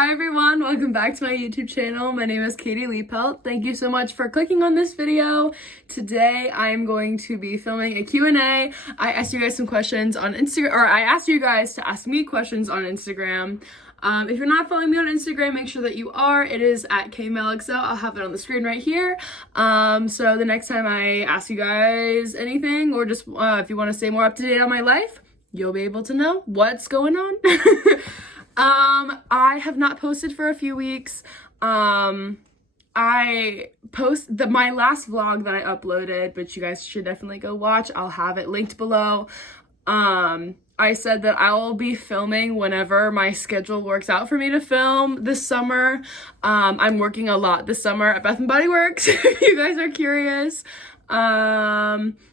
Hi everyone, welcome back to my YouTube channel. My name is Katie Liepelt. Thank you so much for clicking on this video. Today I'm going to be filming a Q&A. I asked you guys some questions on Instagram, or I asked you guys to ask me questions on Instagram. If you're not following me on Instagram, make sure that you are. It is at KMLXO. I'll have it on the screen right here. So the next time I ask you guys anything, or just if you want to stay more up to date on my life, you'll be able to know what's going on. I have not posted for a few weeks. I posted my last vlog that I uploaded, which you guys should definitely go watch. I'll have it linked below. I said that I will be filming whenever my schedule works out for me to film this summer. I'm working a lot this summer at Bath & Body Works, if you guys are curious.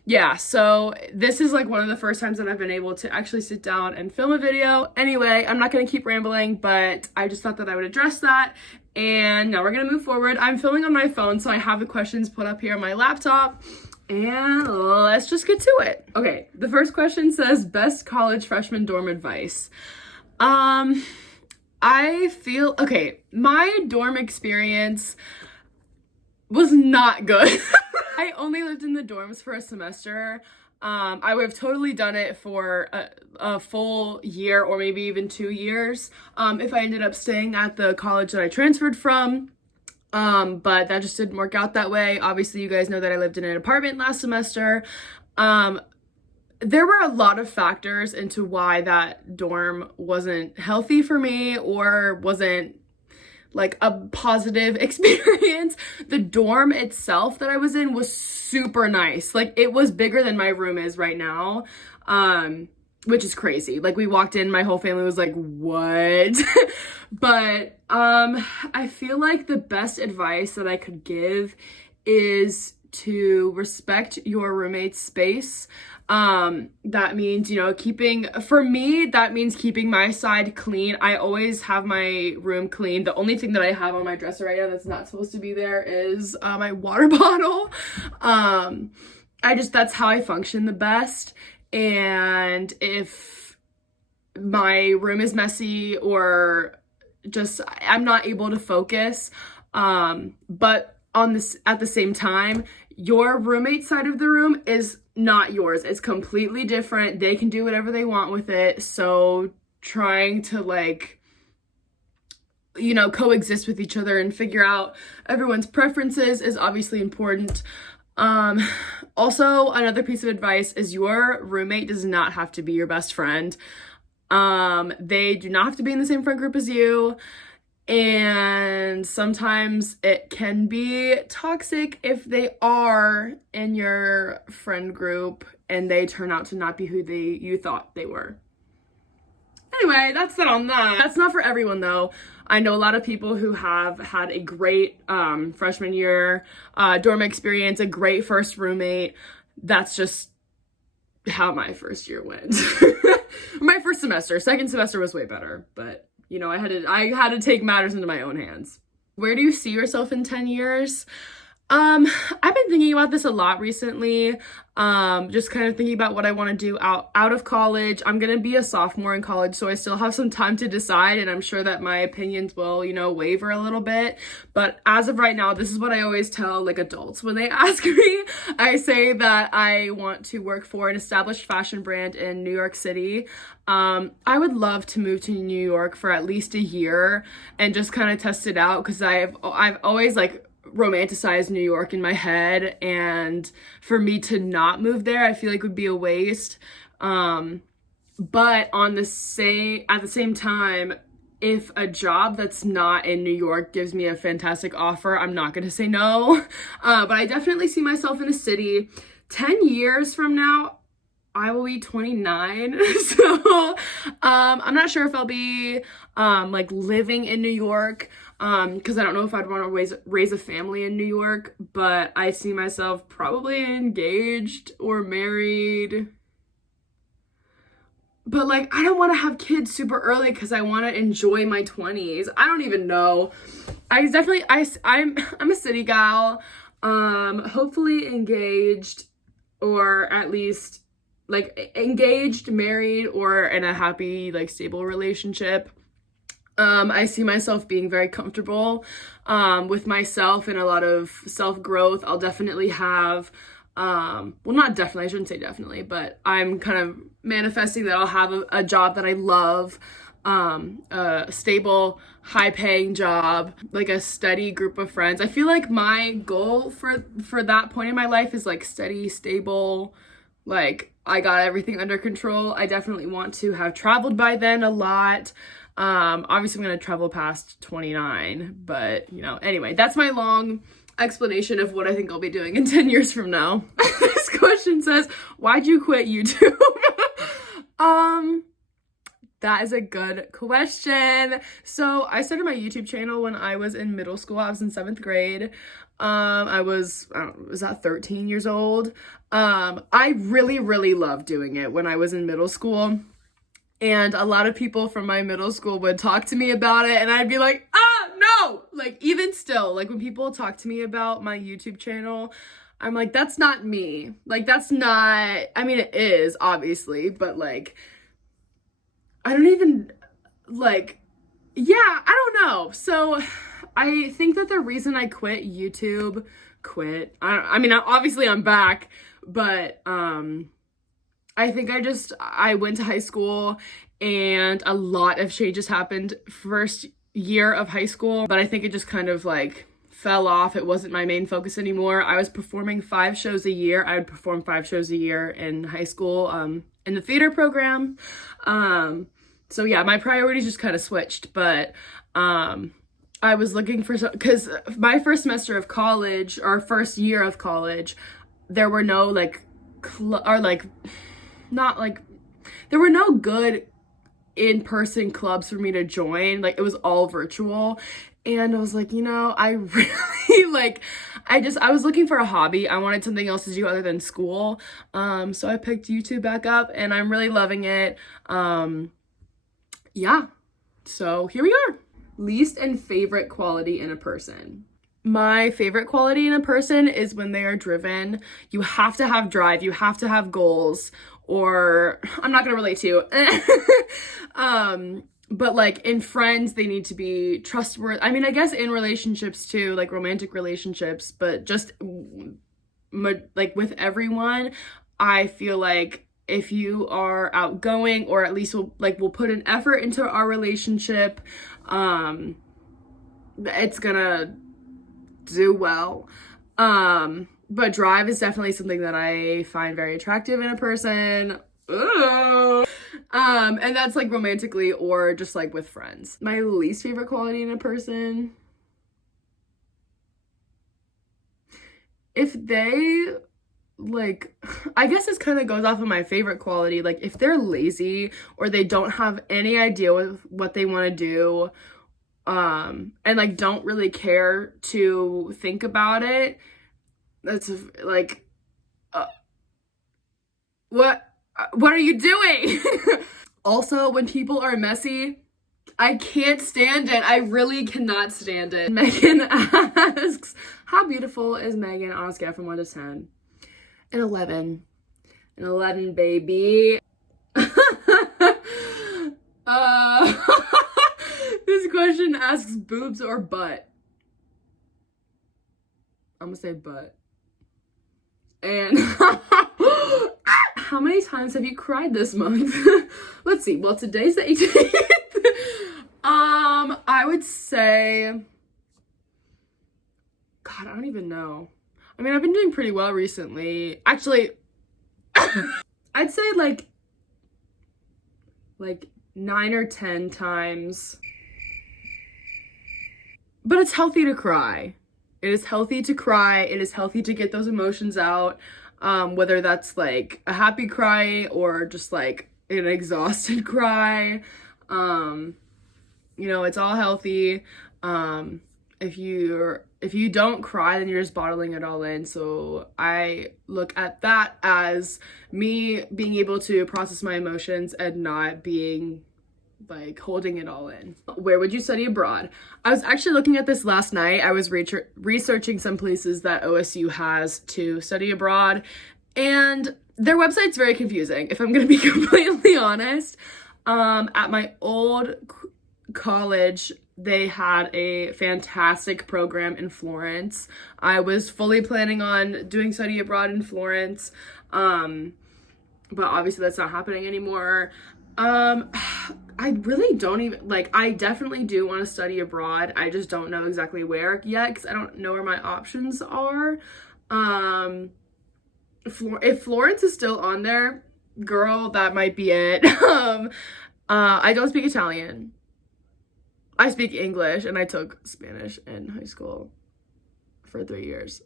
Yeah, so this is like one of the first times that I've been able to actually sit down and film a video. Anyway, I'm not going to keep rambling, but I just thought that I would address that. And now we're going to move forward. I'm filming on my phone, so I have the questions put up here on my laptop. And let's just get to it. Okay, the first question says, best college freshman dorm advice. I feel, okay, my dorm experience was not good. I only lived in the dorms for a semester. I would have totally done it for a full year or maybe even 2 years if I ended up staying at the college that I transferred from. But that just didn't work out that way. Obviously, you guys know that I lived in an apartment last semester. There were a lot of factors into why that dorm wasn't healthy for me or wasn't like a positive experience. The dorm itself that I was in was super nice. Like, it was bigger than my room is right now, which is crazy. Like, we walked in, my whole family was like, what? But I feel like the best advice that I could give is to respect your roommate's space. That means, you know, for me, that means keeping my side clean. I always have my room clean. The only thing that I have on my dresser right now that's not supposed to be there is my water bottle. That's how I function the best. And if my room is messy or just I'm not able to focus, but at the same time, your roommate's side of the room is not yours. It's completely different. They can do whatever they want with it. So trying to, like, you know, coexist with each other and figure out everyone's preferences is obviously important. Also, another piece of advice is your roommate does not have to be your best friend. They do not have to be in the same friend group as you. And sometimes it can be toxic if they are in your friend group and they turn out to not be who you thought they were. Anyway, that's that on that. That's not for everyone though. I know a lot of people who have had a great freshman year dorm experience, a great first roommate. That's just how my first year went. My first semester. Second semester was way better, but you know, I had to take matters into my own hands. Where do you see yourself in 10 years? I've been thinking about this a lot recently. Just kind of thinking about what I want to do out of college. I'm going to be a sophomore in college, so I still have some time to decide, and I'm sure that my opinions will, you know, waver a little bit. But as of right now, this is what I always tell, like, adults when they ask me. I say that I want to work for an established fashion brand in New York City. I would love to move to New York for at least a year and just kind of test it out, because I've always, like, romanticized New York in my head, and for me to not move there I feel like would be a waste. But at the same time, if a job that's not in New York gives me a fantastic offer, I'm not gonna say no. But I definitely see myself in a city. 10 years from now I will be 29, so I'm not sure if I'll be like living in New York, because I don't know if I'd want to raise a family in New York, but I see myself probably engaged or married. But, like, I don't want to have kids super early because I want to enjoy my 20s. I don't even know. I'm a city gal, hopefully engaged, or at least like engaged, married, or in a happy, like, stable relationship. I see myself being very comfortable with myself and a lot of self-growth. I'll definitely have, well, not definitely, I shouldn't say definitely, but I'm kind of manifesting that I'll have a job that I love, a stable, high-paying job, like a steady group of friends. I feel like my goal for that point in my life is like steady, stable, like I got everything under control. I definitely want to have traveled by then a lot. Obviously I'm going to travel past 29, but you know, anyway, that's my long explanation of what I think I'll be doing in 10 years from now. This question says, why'd you quit YouTube? That is a good question. So I started my YouTube channel when I was in middle school. I was in 7th grade. I was that 13 years old? I really loved doing it when I was in middle school. And a lot of people from my middle school would talk to me about it and I'd be like, no! Like, even still, like when people talk to me about my YouTube channel, I'm like, that's not me. Like, that's not, I mean, it is, obviously, but like, I don't even, like, yeah, I don't know. So I think that the reason I quit YouTube, I mean, obviously I'm back, but, I think I went to high school and a lot of changes happened first year of high school, but I think it just kind of like fell off. It wasn't my main focus anymore. I was performing 5 shows a year. I would perform 5 shows a year in high school, in the theater program. So yeah, my priorities just kind of switched, but, I was looking for because my first semester of college, or first year of college, there were no like, there were no good in-person clubs for me to join. Like, it was all virtual. And I was like, you know, I really like, I was looking for a hobby. I wanted something else to do other than school. So I picked YouTube back up and I'm really loving it. Yeah. So here we are. Least and favorite quality in a person. My favorite quality in a person is when they are driven. You have to have drive. You have to have goals. Or I'm not gonna relate to you. But like in friends, they need to be trustworthy. I mean, I guess in relationships too, like romantic relationships, but just like with everyone, I feel like if you are outgoing, or at least we'll put an effort into our relationship, it's gonna do well. But drive is definitely something that I find very attractive in a person. Ooh. And that's like romantically or just like with friends. My least favorite quality in a person, if they like, I guess this kind of goes off of my favorite quality, like if they're lazy or they don't have any idea what they want to do, and like don't really care to think about it, that's like, what are you doing? Also, when people are messy, I can't stand it. I really cannot stand it. Megan asks, how beautiful is Megan on a scale from 1 to 10? An 11. An 11, baby. This question asks boobs or butt. I'm gonna say butt. And how many times have you cried this month? Let's see. Well, today's the 18th. I would say, God, I don't even know. I mean, I've been doing pretty well recently. Actually, I'd say like 9 or 10 times. But it's healthy to cry. It is healthy to cry. It is healthy to get those emotions out. Whether that's like a happy cry or just like an exhausted cry. You know, it's all healthy. If you don't cry, then you're just bottling it all in. So I look at that as me being able to process my emotions and not being like holding it all in. Where would you study abroad? I was actually looking at this last night. I was researching some places that OSU has to study abroad, and their website's very confusing, if I'm gonna be completely honest. At my old college, they had a fantastic program in Florence. I was fully planning on doing study abroad in Florence, but obviously that's not happening anymore. I really don't even, like, I definitely do want to study abroad. I just don't know exactly where yet because I don't know where my options are. If Florence is still on there, girl, that might be it. I don't speak Italian. I speak English, and I took Spanish in high school for 3 years.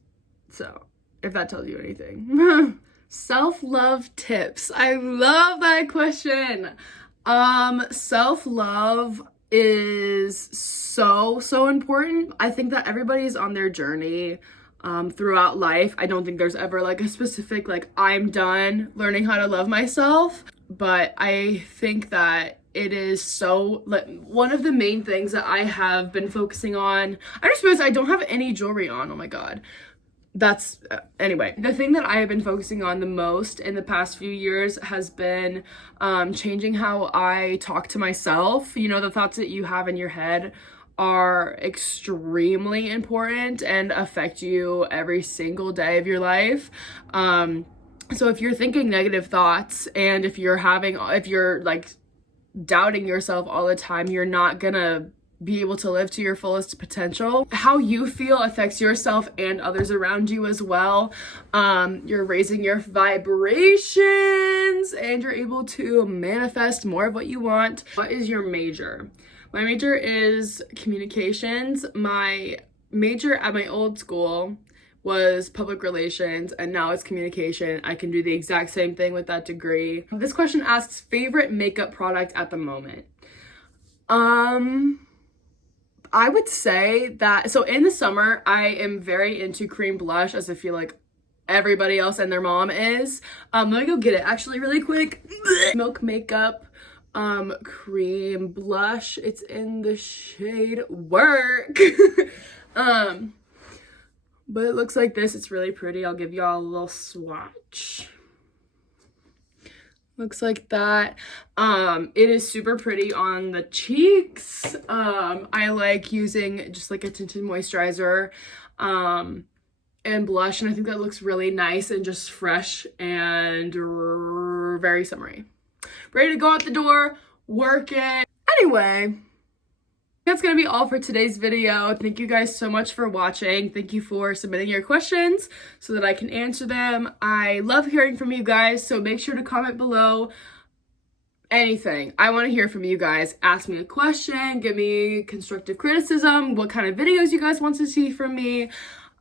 So, if that tells you anything. Self-love tips. I love that question. Self-love is so important. I think that everybody is on their journey throughout life. I don't think there's ever like a specific, like, I'm done learning how to love myself. But I think that it is so, like, one of the main things that I have been focusing on. I just realized I don't have any jewelry on. Oh my God. That's anyway, the thing that I have been focusing on the most in the past few years has been changing how I talk to myself. You know, the thoughts that you have in your head are extremely important and affect you every single day of your life. So if you're thinking negative thoughts, and if you're like doubting yourself all the time, you're not gonna be able to live to your fullest potential. How you feel affects yourself and others around you as well. You're raising your vibrations, and you're able to manifest more of what you want. What is your major? My major is communications. My major at my old school was public relations, and now it's communication. I can do the exact same thing with that degree. This question asks favorite makeup product at the moment. I would say that, so in the summer, I am very into cream blush, as I feel like everybody else and their mom is. Let me go get it actually really quick. Milk Makeup cream blush. It's in the shade Work. But it looks like this. It's really pretty. I'll give y'all a little swatch. Looks like that. It is super pretty on the cheeks. I like using just like a tinted moisturizer and blush, and I think that looks really nice and just fresh and very summery. Ready to go out the door, work it. Anyway, that's gonna be all for today's video. Thank you guys so much for watching. Thank you for submitting your questions so that I can answer them. I love hearing from you guys, so make sure to comment below anything. I want to hear from you guys. Ask me a question, give me constructive criticism, what kind of videos you guys want to see from me.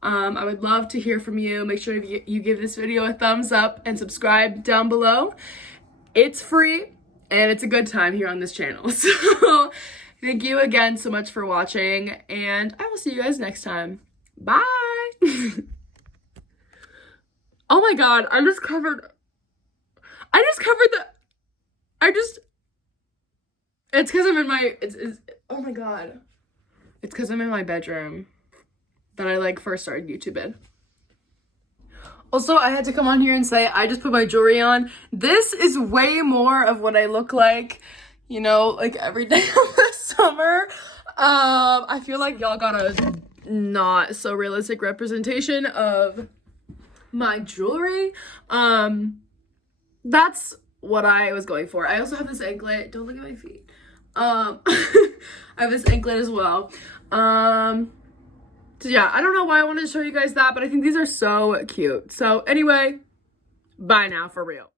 I would love to hear from you. Make sure you give this video a thumbs up and subscribe down below. It's free and it's a good time here on this channel. So thank you again so much for watching, and I will see you guys next time. Bye! Oh my God, it's because I'm in my, oh my God. It's because I'm in my bedroom that I like first started YouTube in. Also, I had to come on here and say, I just put my jewelry on. This is way more of what I look like, you know, like every day of the summer. I feel like y'all got a not so realistic representation of my jewelry. That's what I was going for. I also have this anklet. Don't look at my feet. I have this anklet as well. So yeah, I don't know why I wanted to show you guys that, but I think these are so cute. So anyway, bye now for real.